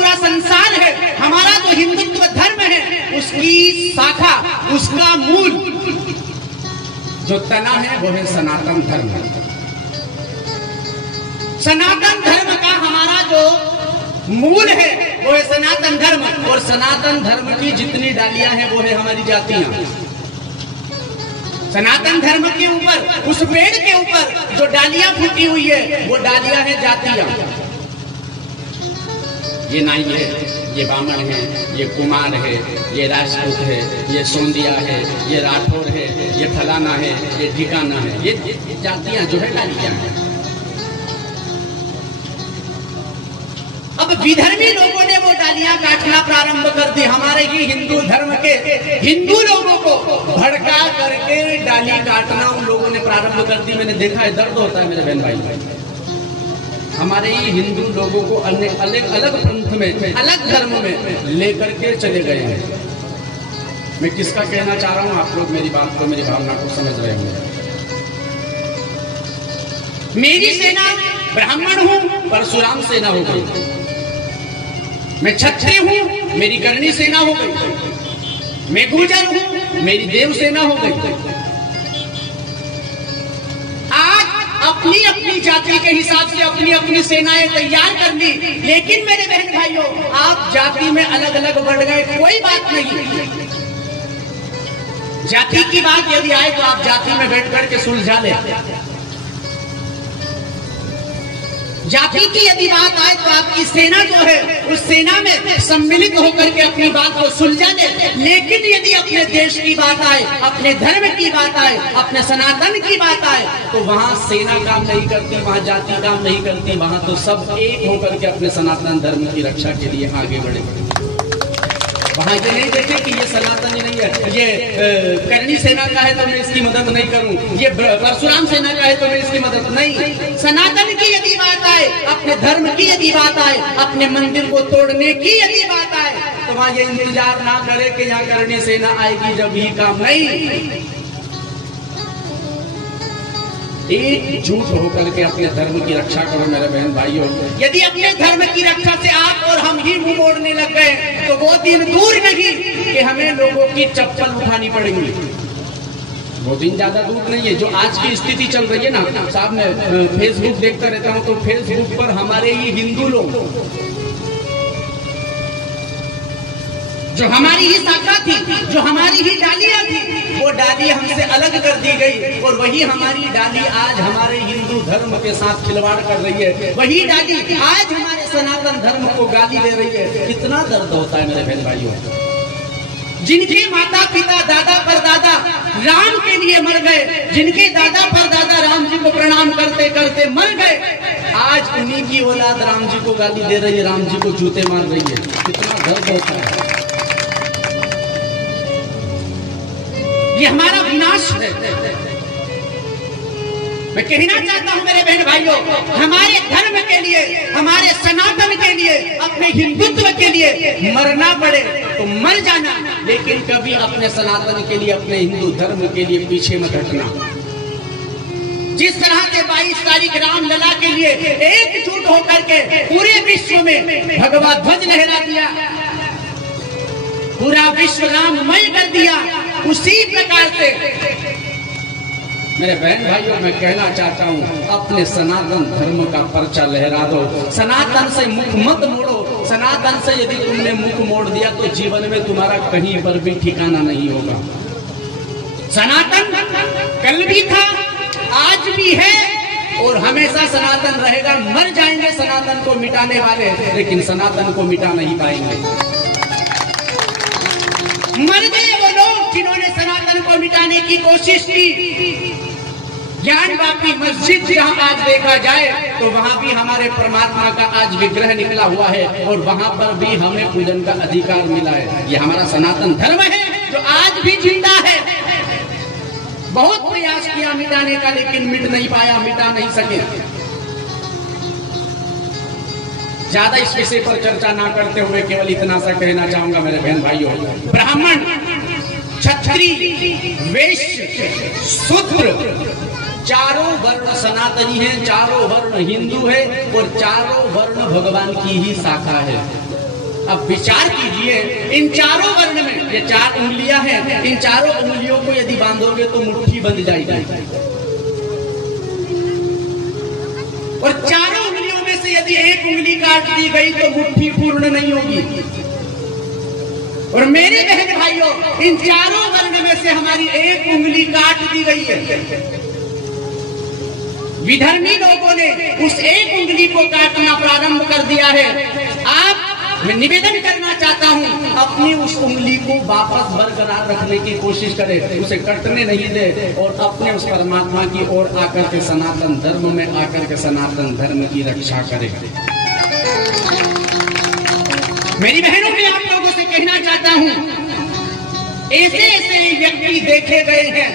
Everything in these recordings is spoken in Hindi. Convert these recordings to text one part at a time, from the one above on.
पूरा संसार है, हमारा जो हिंदुत्व धर्म है उसकी शाखा, उसका मूल जो तना है वो है सनातन धर्म। सनातन धर्म का हमारा जो मूल है वो है सनातन धर्म, और सनातन धर्म की जितनी डालियां हैं वो है हमारी जातियां। सनातन धर्म के ऊपर, उस पेड़ के ऊपर जो डालियां फूटी हुई है वो डालियां हैं जातियां। ये नाई है, ये बामण है, ये कुमार है, ये राजपूत है, ये सोंदिया है, ये राठौर है, ये फलाना है, ये ठिकाना है, ये जातियां जो है डालियां हैं। अब विधर्मी लोगों ने वो डालियां काटना प्रारंभ कर दी। हमारे ही हिंदू धर्म के हिंदू लोगों को भड़का करके डाली काटना उन लोगों ने प्रारंभ कर दी। मैंने देखा है, दर्द होता है मेरे बहन भाई। हमारे ही हिंदू लोगों को अलग अलग पंथ में, अलग धर्म में लेकर के चले गए हैं। मैं किसका कहना चाह रहा हूं, आप लोग मेरी बात को, मेरी भावना को समझ रहे होंगे। मेरी सेना ब्राह्मण हूं, परशुराम सेना हो गई। मैं क्षत्रिय हूं, मेरी करणी सेना हो गई। मैं गुर्जर हूं, मेरी देव सेना हो गई। आज अपनी अपनी जाति के हिसाब से अपनी अपनी सेनाएं तैयार कर ली, लेकिन मेरे बहन भाइयों आप जाति में अलग अलग बढ़ गए, कोई बात नहीं। जाति की बात यदि आए तो आप जाति में बैठ करके सुलझा ले। जाति की यदि बात आए तो आपकी सेना जो है उस सेना में सम्मिलित होकर के अपनी बात को सुलझा दे। लेकिन यदि अपने देश की बात आए, अपने धर्म की बात आए, अपने सनातन की बात आए, तो वहां सेना काम नहीं करती, वहां जाति काम नहीं करती। वहां तो सब एक होकर के अपने सनातन धर्म की रक्षा के लिए आगे बढ़े। वहां ये नहीं देखे कि ये सनातनी नहीं है, ये करणी सेना का है तो मैं इसकी मदद नहीं करूं, ये परशुराम सेना का है तो मैं इसकी मदद नहीं। सनातन की यदि बात आए, अपने धर्म की यदि बात आए, अपने मंदिर को तोड़ने की यदि बात आए, तो वहां ये इंतजार ना करे कि यहाँ करणी सेना आएगी जब ही काम नहीं। एकजुट होकर के अपने धर्म की रक्षा करो मेरे बहन भाइयों। यदि अपने धर्म की रक्षा से आप और हम ही मुंह मोड़ने लग गए तो वो दिन दूर नहीं कि हमें लोगों की चप्पल उठानी पड़ेगी। वो दिन ज्यादा दूर नहीं है। जो आज की स्थिति चल रही है ना साहब, मैं फेसबुक देखता रहता हूँ तो फेसबुक पर हमारे ही हिंदू लोग, जो हमारी ही शाखा थी, जो हमारी ही डालियां थी, वो डाली हमसे अलग कर दी गई, और वही हमारी डाली आज हमारे हिंदू धर्म के साथ खिलवाड़ कर रही है। वही डाली आज हमारे सनातन धर्म को गाली दे रही है। कितना दर्द होता है मेरे बहन भाइयों। जिनके माता पिता, दादा परदादा राम के लिए मर गए, जिनके दादा परदादा राम जी को प्रणाम करते करते मर गए, आज उन्हीं की औलाद राम जी को गाली दे रही है, राम जी को जूते मार रही है। कितना दर्द होता है। ये हमारा विनाश है। मैं कहना चाहता हूं मेरे बहन भाइयों, हमारे धर्म के लिए, हमारे सनातन के लिए, अपने हिंदुत्व के लिए मरना पड़े तो मर जाना, लेकिन कभी अपने सनातन के लिए, अपने हिंदू धर्म के लिए पीछे मत हटना। जिस तरह से 22 तारीख रामलला के लिए एकजुट होकर के पूरे विश्व में भगवा ध्वज लहरा दिया, पूरा विश्व राममय कर दिया, उसी प्रकार से मेरे बहन भाइयों मैं कहना चाहता हूं अपने सनातन धर्म का पर्चा लहरा दो। सनातन से मुख मत मोड़ो। सनातन से यदि तुमने मुख मोड़ दिया तो जीवन में तुम्हारा कहीं पर भी ठिकाना नहीं होगा। सनातन कल भी था, आज भी है और हमेशा सनातन रहेगा। मर जाएंगे सनातन को मिटाने वाले, लेकिन सनातन को मिटा नहीं पाएंगे। मर गए वो लोग जिन्होंने सनातन को मिटाने की कोशिश की। ज्ञान वापी मस्जिद जहां आज देखा जाए तो वहां भी हमारे परमात्मा का आज विग्रह निकला हुआ है, और वहां पर भी हमें पूजन का अधिकार मिला है। ये हमारा सनातन धर्म है जो आज भी जिंदा है। बहुत प्रयास किया मिटाने का, लेकिन मिट नहीं पाया, मिटा नहीं सके। ज्यादा इस विषय पर चर्चा ना करते हुए केवल इतना सा कहना चाहूंगा मेरे बहन भाइयों, ब्राह्मण, क्षत्रिय, वैश्य, शूद्र, चारों वर्ण सनातनी हैं, चारों वर्ण हिंदू है, और चारों वर्ण भगवान की ही शाखा है। अब विचार कीजिए, इन चारों वर्ण में ये 4 उंगलियां हैं, इन चारों उंगलियों को यदि बांधोगे तो मुट्ठी बंध जाएगी, और चारों उंगलियों में से यदि एक उंगली काट दी गई तो मुट्ठी पूर्ण नहीं होगी। और मेरे बहन भाइयों, इन चारों वर्ण में से हमारी एक उंगली काट दी गई है। विधर्मी लोगों ने उस एक उंगली को काटना प्रारंभ कर दिया है। मैं निवेदन करना चाहता हूं, अपनी उस उंगली को वापस बरकरार रखने की कोशिश करें, उसे कटने नहीं दे, और अपने उस परमात्मा की ओर आकर के सनातन धर्म में आकर के सनातन धर्म की रक्षा करें। मेरी बहनों, मैं आप लोगों से कहना चाहता हूं, ऐसे ऐसे व्यक्ति देखे गए हैं,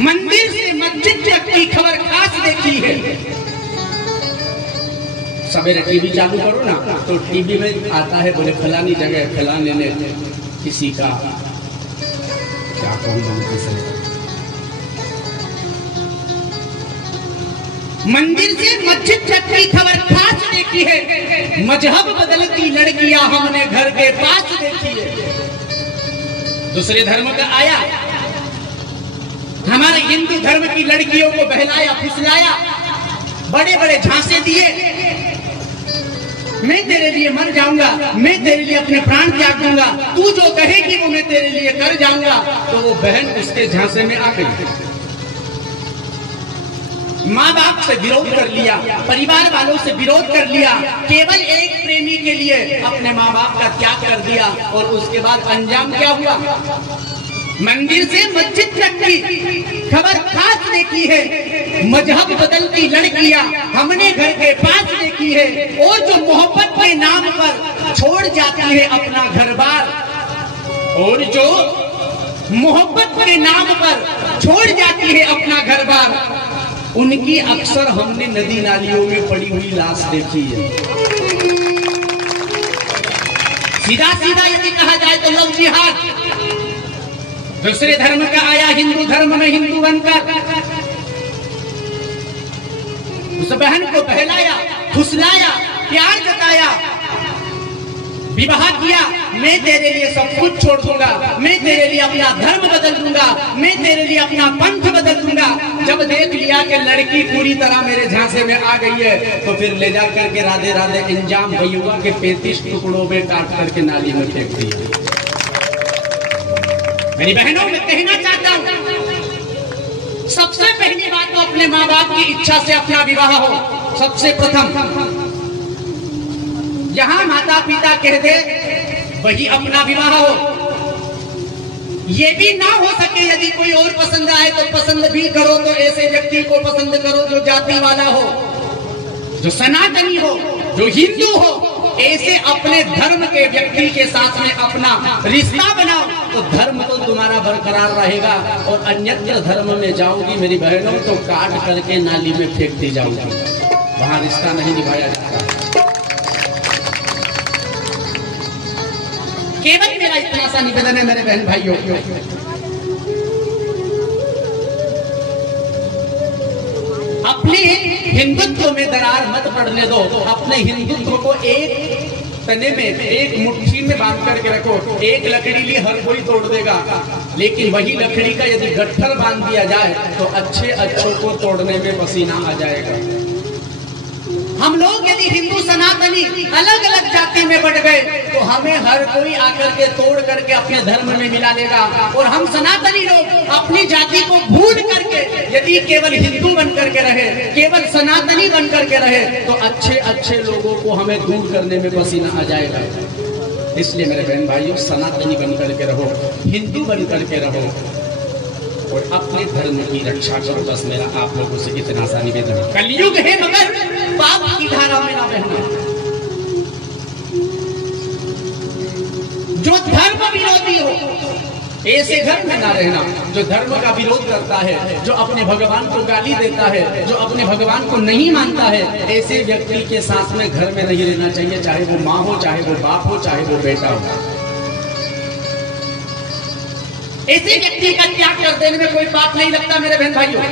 मंदिर से मस्जिद तक की खबर खास देखी है। सवेरे टीवी चालू करो ना तो टीवी में आता है, बोले फलानी जगह फलाने ने किसी का क्या मंदिर से मस्जिद तक की खबर खास देखी है। मजहब बदलती लड़कियां हमने घर के पास देखी है। दूसरे धर्म का आया, हमारे हिंदू धर्म की लड़कियों को बहलाया फुसलाया, बड़े बड़े झांसे दिए, मैं तेरे लिए मर जाऊंगा, मैं तेरे लिए अपने प्राण त्याग दूंगा, तू जो कहेगी वो मैं तेरे लिए कर जाऊंगा। तो वो बहन उसके झांसे में आ गई, माँ बाप से विरोध कर लिया, परिवार वालों से विरोध कर लिया, केवल एक प्रेमी के लिए अपने माँ बाप का त्याग कर दिया। और उसके बाद अंजाम क्या हुआ? मंदिर से मस्जिद तक की खबर खास देखी है। मजहब बदलती लड़कियां हमने घर के पास देखी है। और जो मोहब्बत के नाम पर छोड़ जाती है अपना घर बार, और जो मोहब्बत के नाम पर छोड़ जाती है अपना घर बार, उनकी अक्सर हमने नदी नालियों में पड़ी हुई लाश देखी है। सीधा सीधा यदि कहा जाए तो लव जिहाद, दूसरे धर्म का आया हिंदू धर्म में हिंदू बनकर उस बहन को बहलाया, फुसलाया, प्यार जताया, विवाह किया, मैं तेरे लिए सब कुछ छोड़ दूंगा, मैं तेरे लिए अपना धर्म बदल दूंगा, मैं तेरे लिए अपना पंथ बदल दूंगा। जब देख लिया कि लड़की पूरी तरह मेरे झांसे में आ गई है, तो फिर ले जा करके राधे राधे इंजाम वही हुआ कि 35 टुकड़ों में काट करके नाली में फेंक दिया। मेरी बहनों, मैं कहना चाहता हूं, सबसे पहली बात तो अपने माँ बाप की इच्छा से अपना विवाह हो। सबसे प्रथम जहां माता पिता कह दे वही अपना विवाह हो। ये भी ना हो सके यदि कोई और पसंद आए तो पसंद भी करो, तो ऐसे व्यक्ति को पसंद करो जो जाति वाला हो, जो सनातनी हो, जो हिंदू हो। ऐसे अपने धर्म के व्यक्ति के साथ में अपना रिश्ता बनाओ तो धर्म तो तुम्हारा बरकरार रहेगा। और अन्यत्र धर्म में जाओगी मेरी बहनों तो काट करके नाली में फेंक दी जाओगी, वहां रिश्ता नहीं निभाया जाता। केवल मेरा इतना सा निवेदन है मेरे बहन भाइयों, अपने हिंदुत्व में दरार मत पड़ने दो। अपने हिंदुत्व को एक तने में, एक मुट्ठी में बांध करके रखो। एक लकड़ी लिए हर कोई तोड़ देगा, लेकिन वही लकड़ी का यदि गट्ठर बांध दिया जाए तो अच्छे अच्छों को तोड़ने में पसीना आ जाएगा। हम लोग यदि हिंदू सनातनी अलग अलग जाति में बढ़ गए तो हमें हर कोई आकर के तोड़ करके अपने धर्म में मिला लेगा। और हम सनातनी लोग अपनी जाति को भूल करके यदि केवल हिंदू बन करके रहे, केवल सनातनी बन करके रहे, तो अच्छे अच्छे लोगों को हमें दूर करने में पसीना आ जाएगा। इसलिए मेरे बहन भाइयों, सनातनी बन करके रहो, हिंदू बन करके रहो और अपने धर्म की रक्षा करो। बस मेरा आप लोगों से इतना सा निवेदन है। कलयुग है मगर पाप की धारा में ना बहना। जो धर्म विरोधी हो ऐसे घर में ना रहना। जो धर्म का विरोध करता है, जो अपने भगवान को गाली देता है, जो अपने भगवान को नहीं मानता है, ऐसे व्यक्ति के साथ में घर में नहीं रहना चाहिए, चाहे वो माँ हो, चाहे वो बाप हो, चाहे वो बेटा हो। ऐसे व्यक्ति का त्याग कर देने में कोई पाप नहीं लगता मेरे बहन भाइयों।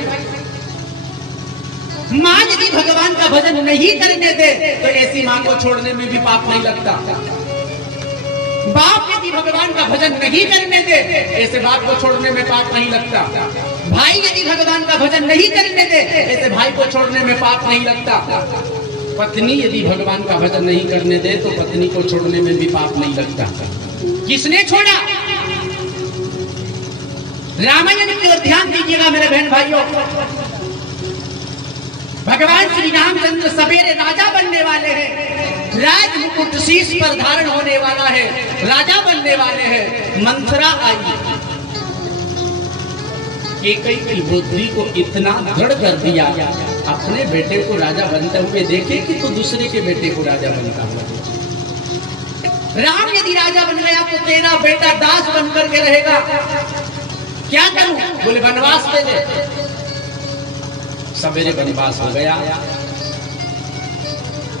माँ यदि भगवान का भजन नहीं करने दे तो ऐसी माँ को छोड़ने में भी पाप नहीं लगता। बाप यदि भगवान का भजन नहीं करने दे ऐसे बाप को छोड़ने में पाप नहीं लगता। भाई यदि भगवान का भजन नहीं करने दे ऐसे भाई को छोड़ने में पाप नहीं लगता। पत्नी यदि भगवान का भजन नहीं करने दे तो पत्नी को छोड़ने में भी पाप नहीं लगता। किसने छोड़ा? रामायण की ओर ध्यान दीजिएगा मेरे बहन भाइयों। भगवान श्री रामचंद्र सवेरे राजा बनने वाले हैं, राज मुकुट शीश पर धारण होने वाला है, राजा बनने वाले हैं। मंथरा आई, कैकेयी की बुद्धि को इतना दृढ़ कर दिया, अपने बेटे को राजा बनते हुए देखे कि तो दूसरे के बेटे को राजा बनता हुआ। राम यदि राजा बन गया तो तेरा बेटा दास बनकर के रहेगा। क्या करूं? बोले वनवास दे दे। सवेरे वनवास हो गया।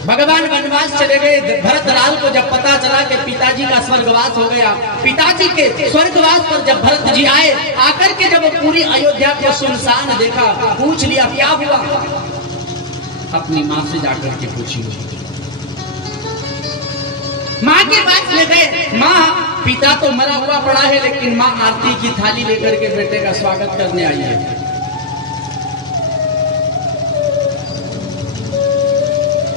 भगवान वनवास चले गए। भरतलाल को जब पता चला कि पिताजी का स्वर्गवास हो गया, पिताजी के स्वर्गवास पर जब भरत जी आए, आकर के जब पूरी अयोध्या को सुनसान देखा, पूछ लिया क्या हुआ। अपनी माँ से जाकर के पूछी। माँ के पास ले गए। माँ, पिता तो मरा हुआ पड़ा है, लेकिन माँ आरती की थाली लेकर के बेटे का स्वागत करने आई है।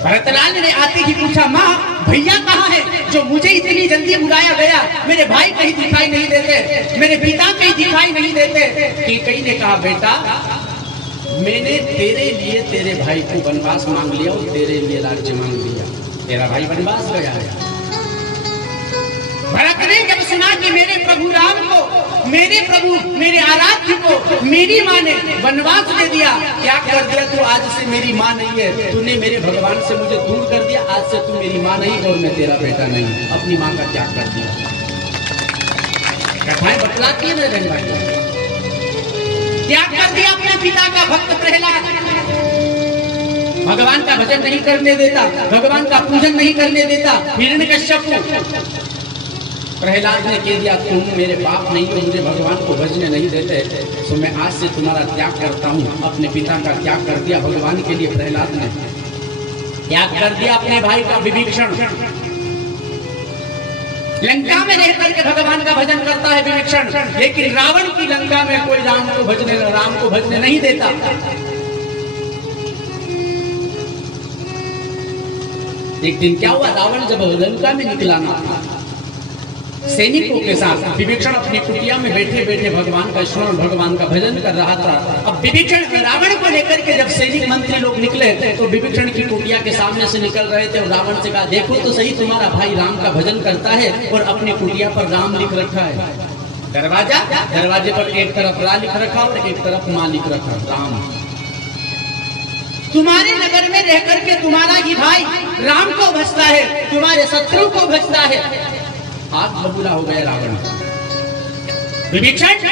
भरतलाल ने आते ही पूछा, माँ भैया कहाँ है जो मुझे इतनी जल्दी बुलाया गया? मेरे भाई कहीं दिखाई नहीं देते, मेरे पिता कहीं दिखाई नहीं देते। कैकेयी ने कहा, बेटा मैंने तेरे लिए तेरे भाई को वनवास मांग लिया और तेरे लिए राज्य मांग लिया। तेरा भाई वनवास गया है। भरत ने जब सुना कि मेरे प्रभु राम को, मेरे प्रभु मेरे आराध्य को मेरी माँ ने वनवास दे दिया, क्या कर दिया? तू आज से मेरी माँ नहीं है, तूने मेरे भगवान से मुझे दूर कर दिया, आज से तू मेरी माँ नहीं और मैं तेरा बेटा नहीं। अपनी माँ का त्याग कर दिया। कथाएं बतलाती है मेरे भाई, त्याग कर दिया अपने पिता का। भक्त प्रहलाद भगवान का भजन नहीं करने देता, भगवान का पूजन नहीं करने देता। हिरण्यकश्यप प्रहलाद ने कह दिया, तुम मेरे बाप नहीं हो, मुझे भगवान को भजने नहीं देते, तो मैं आज से तुम्हारा त्याग करता हूँ। अपने पिता का त्याग कर दिया भगवान के लिए। प्रहलाद ने त्याग कर दिया अपने भाई का। विभीषण लंका में रह करके भगवान का भजन करता है विभीषण, लेकिन रावण की लंका में कोई राम को भजने नहीं देता। एक दिन क्या हुआ, रावण जब लंका में निकला ना सैनिकों के साथ, विभीषण अपनी कुटिया में बैठे बैठे भगवान का स्मरण, भगवान का भजन कर रहा था। अब विभीषण रावण को लेकर के जब सैनिक मंत्री लोग निकले तो विभीषण की कुटिया के सामने से निकल रहे थे और रावण से कहा, देखो तो सही, तुम्हारा भाई राम का भजन करता है और अपनी कुटिया पर राम लिख रखा है। दरवाजे पर एक तरफ रा लिख रखा और एक तरफ माँ लिख रखा, राम। तुम्हारे नगर में रह करके तुम्हारा ही भाई राम को भजता है, तुम्हारे शत्रु को भजता है। हाथ बबूला हो गया रावण। विभीषण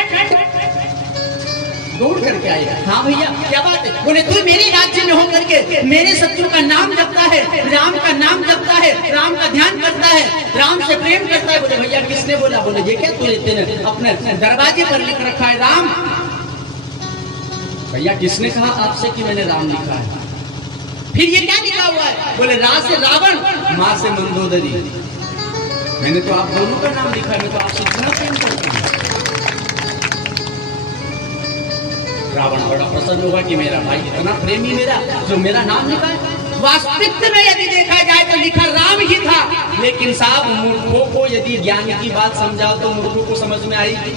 दौड़ करके आएगा, हाँ भैया क्या बात है? बोले, तू मेरे राज्य में होकर के मेरे शत्रु का नाम जपता है, राम का नाम जपता है, राम का ध्यान करता है, राम से प्रेम करता है। बोले, भैया किसने बोला? बोले, ये क्या तूने अपने दरवाजे पर लिख रखा है राम? भैया किसने कहा आपसे कि मैंने राम लिखा है? फिर ये क्या लिखा हुआ है? बोले, रा से रावण, माँ से मंदोदरी। मैंने तो आप दोनों का नाम लिखा है, मैं तो आपसे इतना प्रेम करता हूँ। रावण बड़ा प्रसन्न होगा कि मेरा भाई इतना प्रेमी मेरा, जो मेरा नाम लिखा है। वास्तविक में यदि देखा जाए तो लिखा राम ही था, लेकिन साहब मूर्खों को यदि ज्ञान की बात समझाओ तो मूर्खों को समझ में आएगी।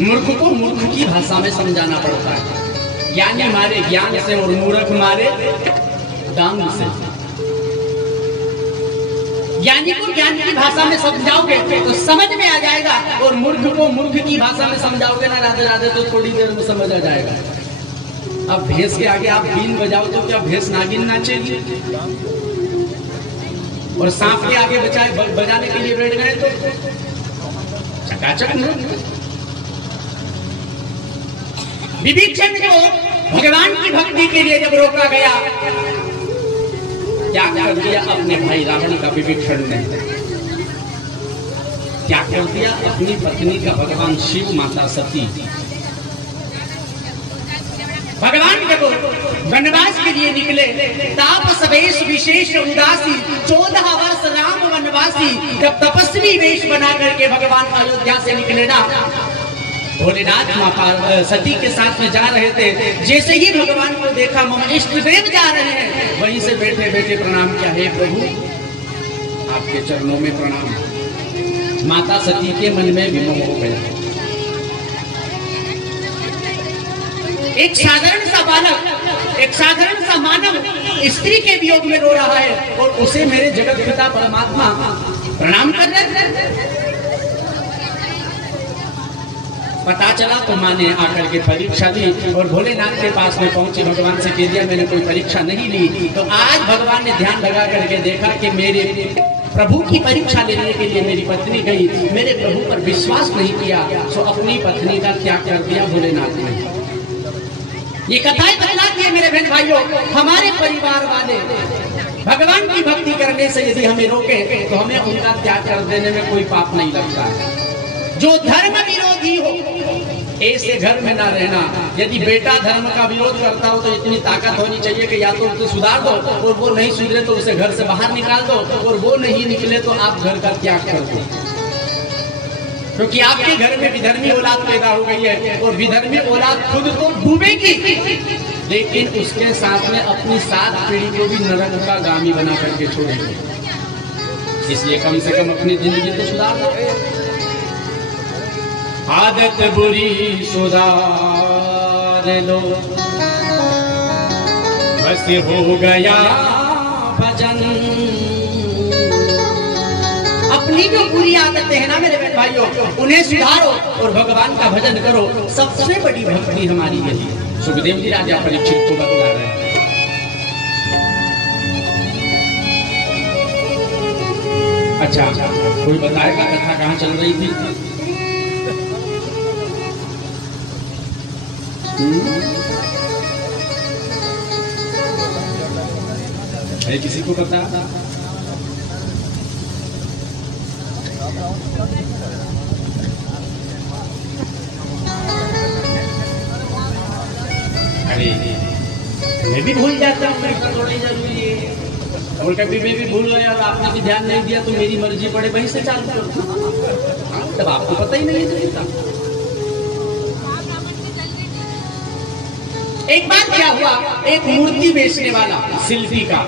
मूर्ख को मूर्ख की भाषा में समझाना पड़ता है। ज्ञानी मारे ज्ञान से और मूर्ख मारे दांग से। ज्ञानी को ज्ञान की भाषा में समझाओगे तो समझ में आ जाएगा, और मूर्ख को मूर्ख की भाषा में समझाओगे ना राधे राधे तो थोड़ी देर में समझ आ जाएगा। अब भैंस के आगे आप बीन बजाओ तो क्या भैंस नागिन नाचेगी? और सांप के आगे बजाने के लिए बैठ गए तो चकाचक नहीं। विभीषण को भगवान की भक्ति के लिए जब रोका गया, क्या कर दिया अपने भाई रावण का विभीषण ने? क्या कर दिया? अपनी पत्नी का भगवान शिव, माता सती के लिए निकले। तापस वेश विशेष उदासी 14 वर्ष राम वनवासी। जब तपस्वी वेश बना करके भगवान अयोध्या से निकले ना, भोलेनाथ माँ सती के साथ में जा रहे थे। जैसे ही भगवान को देखा, मम इष्ट देव जा रहे हैं, वहीं से बैठे बैठे प्रणाम किया, हे प्रभु आपके चरणों में प्रणाम। माता सती के मन में विमोह हो गया। एक साधारण सा बालक, एक साधारण सा मानव स्त्री के वियोग में रो रहा है और उसे मेरे जगत पिता परमात्मा प्रणाम कर रहे हैं। पता चला तो माँ ने आकर के परीक्षा दी और भोलेनाथ के पास में पहुंचे। भगवान से कह दिया मैंने कोई परीक्षा नहीं ली। तो आज भगवान ने ध्यान लगा करके देखा कि मेरे प्रभु की परीक्षा लेने के लिए मेरी पत्नी गई, मेरे प्रभु पर विश्वास नहीं किया, सो अपनी पत्नी का त्याग कर दिया भोलेनाथ ने। ये कथाएं बतलाती है मेरे बहन भाइयों, हमारे परिवार वाले भगवान की भक्ति करने से यदि हमें रोके तो हमें उनका त्याग कर देने में कोई पाप नहीं लगता है। जो धर्म विरोधी हो ऐसे घर में ना रहना। यदि बेटा धर्म का विरोध करता हो तो इतनी ताकत होनी चाहिए कि या तो उसे सुधार दो, और वो नहीं सुधरे तो उसे घर से बाहर निकाल दो, और वो नहीं निकले तो आप घर का त्याग कर दो। क्योंकि आपके घर में विधर्मी औलाद पैदा हो गई है और विधर्मी औलाद खुद तो डूबेगी, लेकिन उसके साथ में अपनी 7 पीढ़ी को भी नरक का गामी बना करके छोड़ेगी। इसलिए कम से कम अपनी जिंदगी को सुधार दो। आदत बुरी सुधार लो, बस हो गया भजन। अपनी जो बुरी आदतें हैं ना मेरे बहन भाइयों, उन्हें सुधारो और भगवान का भजन करो। सबसे बड़ी भक्ति हमारी यही है। सुखदेव जी राजा परीक्षित को बतला रहे हैं। अच्छा, कोई बताएगा कथा कहाँ चल रही थी? है किसी को पता? अरे मैं भी भूल जाता हूँ, मेरे थोड़ी जरूरी है। और कभी मैं भी भूल गया और आपने भी ध्यान नहीं दिया तो मेरी मर्जी पड़े वहीं से चालू करो, तब आपको पता ही नहीं चलता। एक बार क्या हुआ, एक मूर्ति बेचने वाला शिल्पी का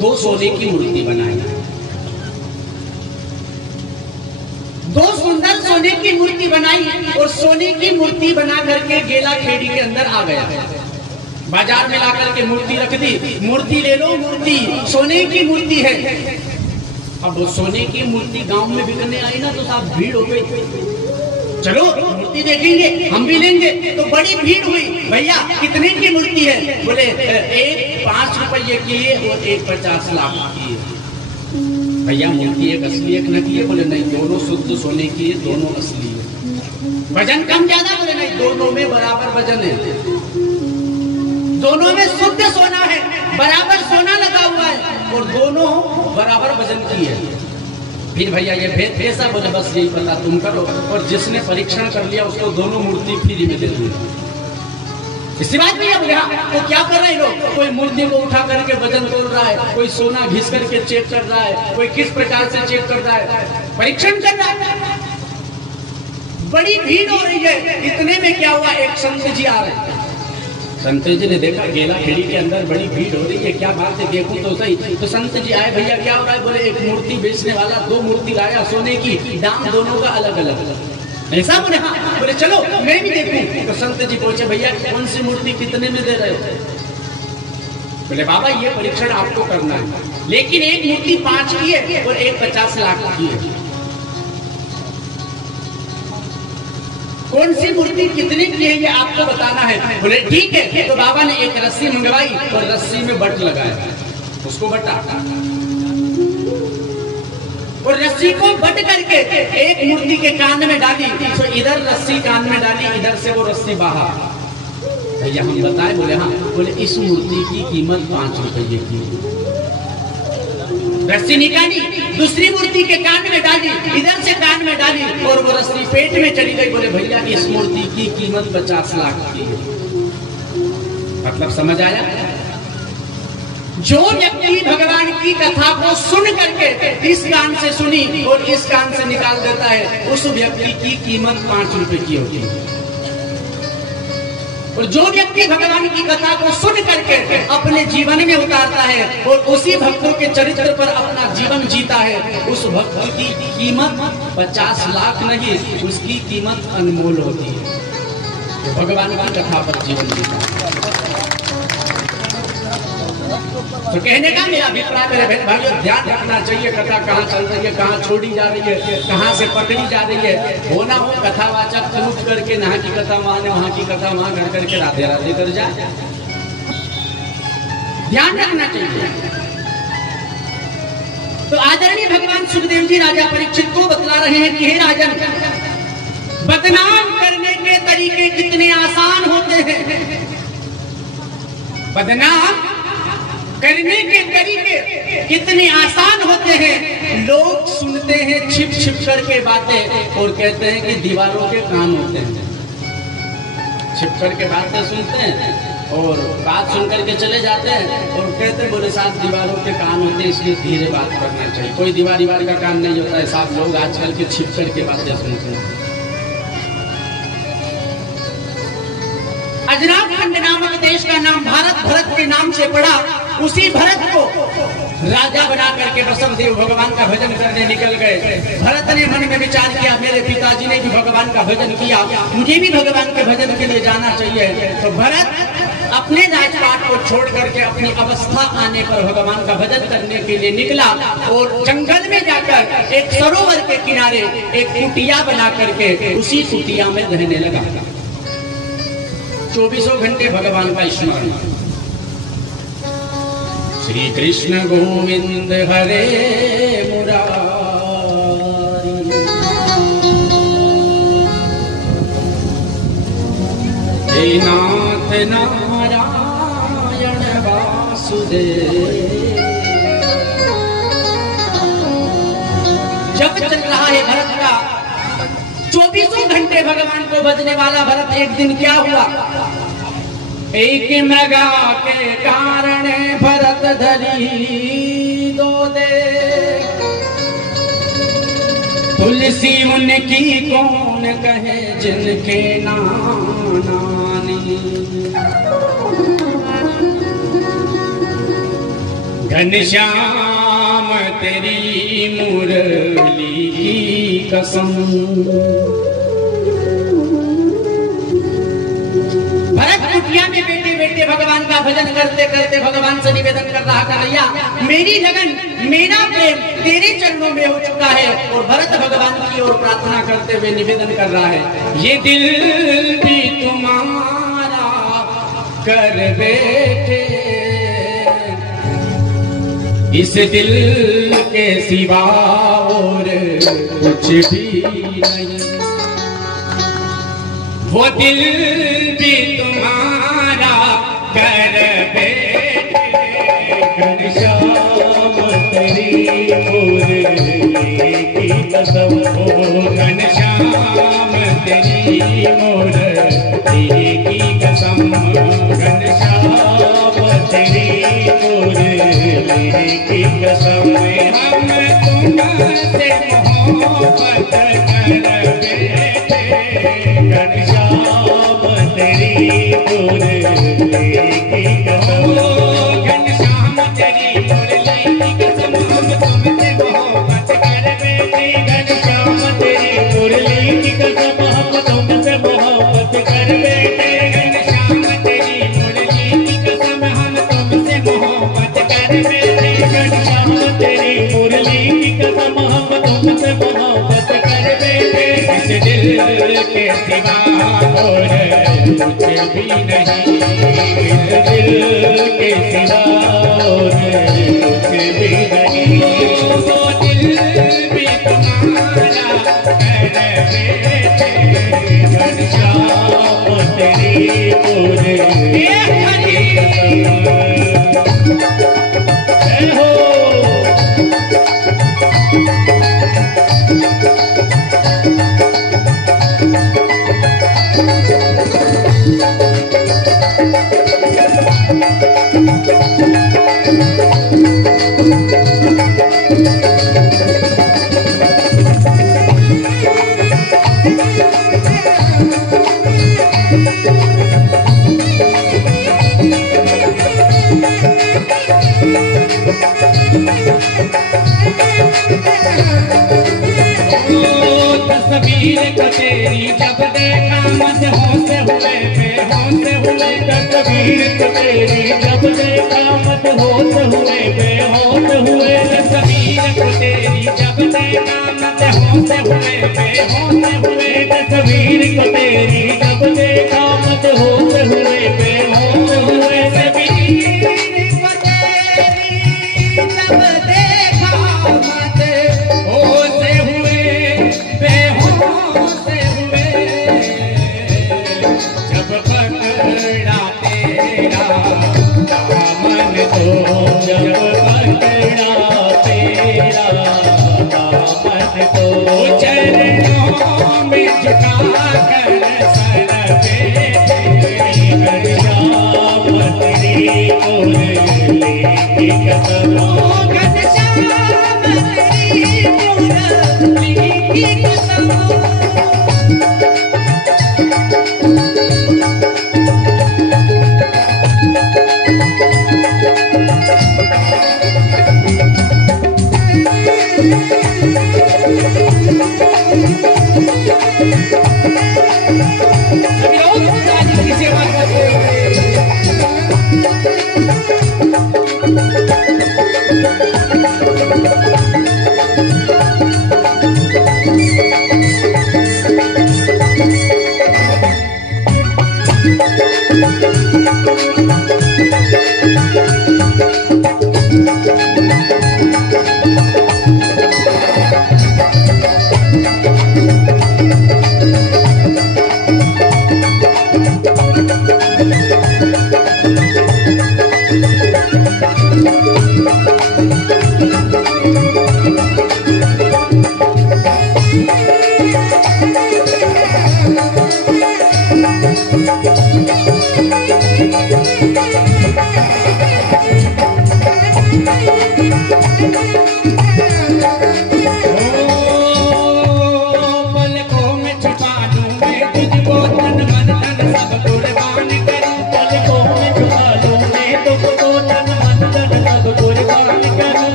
2 सोने की मूर्ति बनाई। 2 सुंदर सोने की मूर्ति बनाई और सोने की मूर्ति बना करके गेला खेड़ी के अंदर आ गया। बाजार में लाकर के मूर्ति रख दी। मूर्ति ले लो, मूर्ति सोने की मूर्ति है। अब वो सोने की मूर्ति गांव में बिकने आई ना तो साहब भीड़ हो गई। चलो मूर्ति देखेंगे, हम भी लेंगे। तो बड़ी भीड़ हुई। भैया कितने की मूर्ति है? बोले एक 5 रुपये की है और एक 50 लाख की है। भैया मूर्ति एक असली एक नकली है? बोले नहीं, दोनों शुद्ध सोने की है, दोनों असली है। वजन कम ज्यादा? बोले नहीं, दोनों में बराबर वजन है, दोनों में शुद्ध सोना है, बराबर सोना लगा हुआ है और दोनों बराबर वजन की है। फिर भैया ये भेद कैसा? बोले बस यही पता तुम करो, और जिसने परीक्षण कर लिया उसको दोनों मूर्ति फ्री में दे दूंगा। इसके बाद भैया बोले हाँ, तो क्या कर रहे हैं लोग? कोई मूर्ति को उठा करके वजन तोल रहा है, कोई सोना घिस करके चेक कर रहा है, कोई किस प्रकार से चेक कर रहा है, परीक्षण कर रहा है। बड़ी भीड़ हो रही है। इतने में क्या हुआ, एक संत जी आ रहे हैं। संत जी ने देखा गेला खेड़ी के अंदर बड़ी भीड़ हो रही है, क्या बात है, देखूं तो सही। तो संत जी आए, भैया क्या हो रहा है? बोले एक मूर्ति बेचने वाला 2 मूर्ति लाया सोने की, दाम दोनों का अलग अलग। ऐसा? बोले हाँ। बोले चलो मैं भी देखूं। तो संत जी पूछे भैया कौन सी मूर्ति कितने में दे रहे हो? बोले बाबा ये परीक्षण आपको करना है, लेकिन एक मूर्ति 5 की है और एक 50 लाख की है। कौन सी मूर्ति कितने की है ये आपको बताना है। बोले ठीक है। तो बाबा ने एक रस्सी मंगवाई और रस्सी में बट लगाया, उसको बटा और रस्सी को बट करके एक मूर्ति के कान में डाली। तो इधर रस्सी कान में डाली, इधर से वो रस्सी बाहर। भैया हम बताए? बोले हाँ। बोले इस मूर्ति की कीमत 5 रुपये की। रस्सी निकाली, दूसरी मूर्ति के कान में डाली, इधर से कान में डाली और वो रस्सी पेट में चली गई। बोले भैया इस मूर्ति की कीमत 50 लाख की है। मतलब समझ आया? जो व्यक्ति भगवान की कथा को सुन करके इस कान से सुनी और इस कान से निकाल देता है, उस व्यक्ति की कीमत 5 रुपए की होती है। और जो व्यक्ति भगवान की कथा को सुन करके अपने जीवन में उतारता है और उसी भक्तों के चरित्र पर अपना जीवन जीता है, उस भक्त की कीमत 50 लाख नहीं, उसकी कीमत अनमोल होती है। तो भगवान की कथा पर जीवन जीता है। तो कहने का मेरा अभिप्राय, मेरे भाइयों, ध्यान रखना चाहिए कथा कहाँ चल रही है, कहाँ छोड़ी जा रही है, कहाँ से पकड़ी जा रही है। होना हो कथावाचक रुक करके यहाँ की कथा वहाँ की कथा वहाँ कर करके राधे राधे कर जाए, ध्यान रखना चाहिए। तो आदरणीय भगवान सुखदेव जी राजा परीक्षित को बतला रहे हैं कि हे राजन, बदनाम करने के तरीके कितने आसान होते हैं। बदनाम करने के तरीके कितने आसान होते हैं। लोग सुनते हैं छिप छिप करके बातें और कहते हैं कि दीवारों के कान होते हैं। छिप करके बातें सुनते हैं और बात सुन करके चले जाते हैं और कहते हैं बोले साहब दीवारों के कान होते हैं, इसलिए धीरे बात करना चाहिए। कोई दीवार का कान नहीं होता है साहब, लोग आजकल के छिप करके बातें सुनते हैं। अजनाब खंड नामक देश का नाम भारत भरत के नाम से पड़ा। उसी भरत को राजा बना करके वसुदेव भगवान का भजन करने निकल गए। भरत ने मन में विचार किया, मेरे पिताजी ने भी भगवान का भजन किया, मुझे भी भगवान के भजन के लिए जाना चाहिए। तो भरत अपने राजपाट को छोड़ करके अपनी अवस्था आने पर भगवान का भजन करने के लिए निकला और जंगल में जाकर एक सरोवर के किनारे एक कुटिया बना करके उसी कुटिया में रहने लगा। 24 घंटे भगवान का स्मरण। श्री कृष्ण गोविंद हरे मुरारी, हे नाथ नारायण वासुदेव। जब चल रहा है भरत का 24 घंटे भगवान को भजने वाला भरत, एक दिन क्या हुआ, एक मृगा के कारण भरत धरी दो दे, तुलसी उनकी कौन कहे जिनके नानी। घनश्याम तेरी मुरली की कसम। में बैठे बैठे भगवान का भजन करते करते भगवान से निवेदन कर रहा था, भैया मेरी लगन मेरा प्रेम तेरे चरणों में हो चुका है। और भरत भगवान की ओर प्रार्थना करते हुए निवेदन कर रहा है, ये दिल भी तुम्हारा कर बैठे, इस दिल के सिवा और कुछ भी नहीं। वो दिल भी तुम्हारा कर बैठे, घनश्याम तेरी मुरली की कसम। घनश्याम तेरी मुरली की कसम। घनश्याम तेरी मुरली की कसम। हम तुमसे मोहब्बत कर बैठे, घनश्याम तेरी मुरली की कसम। घनश्याम तेरी मुरली की कसम, हम तुमसे मोहब्बत कर बैठे। घनश्याम तेरी मुरली की कसम, हम तुमसे मोहब्बत कर बैठे। घनश्याम तेरी मुरली की कसम, हम तुमसे मोहब्बत कर बैठे। घनश्याम तेरी मुरली की कसम, हम तुमसे मोहब्बत कर बैठे। इस दिल के सिवा और कुछ भी नहीं, इस दिल के सिवा और कुछ भी नहीं। वो दिल भी तुम्हारा कर बैठे, घनश्याम तेरी मुरली की कसम। जय हो। तस्वीर को तेरी जब देखा मत होश हुए बेहोश हुए। तस्वीर को तेरी जब देखा मत होश हुए बेहोश हुए। तस्वीर को तेरी जब देखा मत होश हुए बेहोश हुए। तस्वीर को तेरी जब देखा मत होश हुए बेहोश हुए। तस्वीर को तेरी जब देखा मत होश हुए बेहोश हुए। जब पकड़ा तेरा दामन तो जब पकड़ा तेरा दामन तो चरणों में झुका कर सर पे हर जाम तेरी ओर लेके कदमों घनश्याम तेरी ओर लेके कदमों।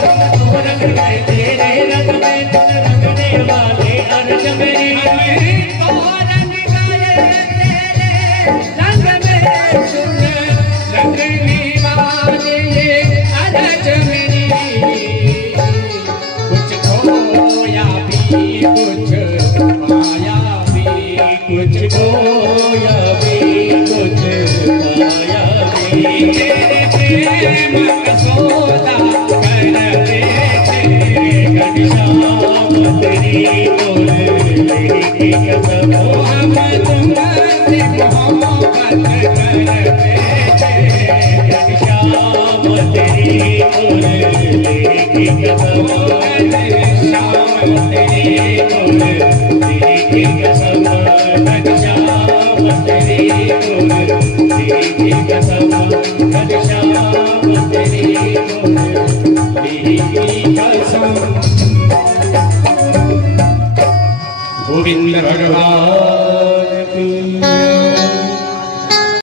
तो रंग गए तेरे रंग में तुम रंगने वाले अर्ज मेरी हमें तो रंग गए तेरे रंग में तुम रंगने वाले अर्ज मेरी कुछ खोया भी कुछ पाया भी कुछ खोया भी कुछ पाया भी तेरे प्रेम का सौदा करते थे घनश्याम तेरी की कसम हम तुमसे मोहब्बत करते थे घनश्याम तेरी की कसम घनश्याम तेरी की कसम घनश्याम तेरी की कसम घनश्याम तेरी की कसम। गोविंद भगवान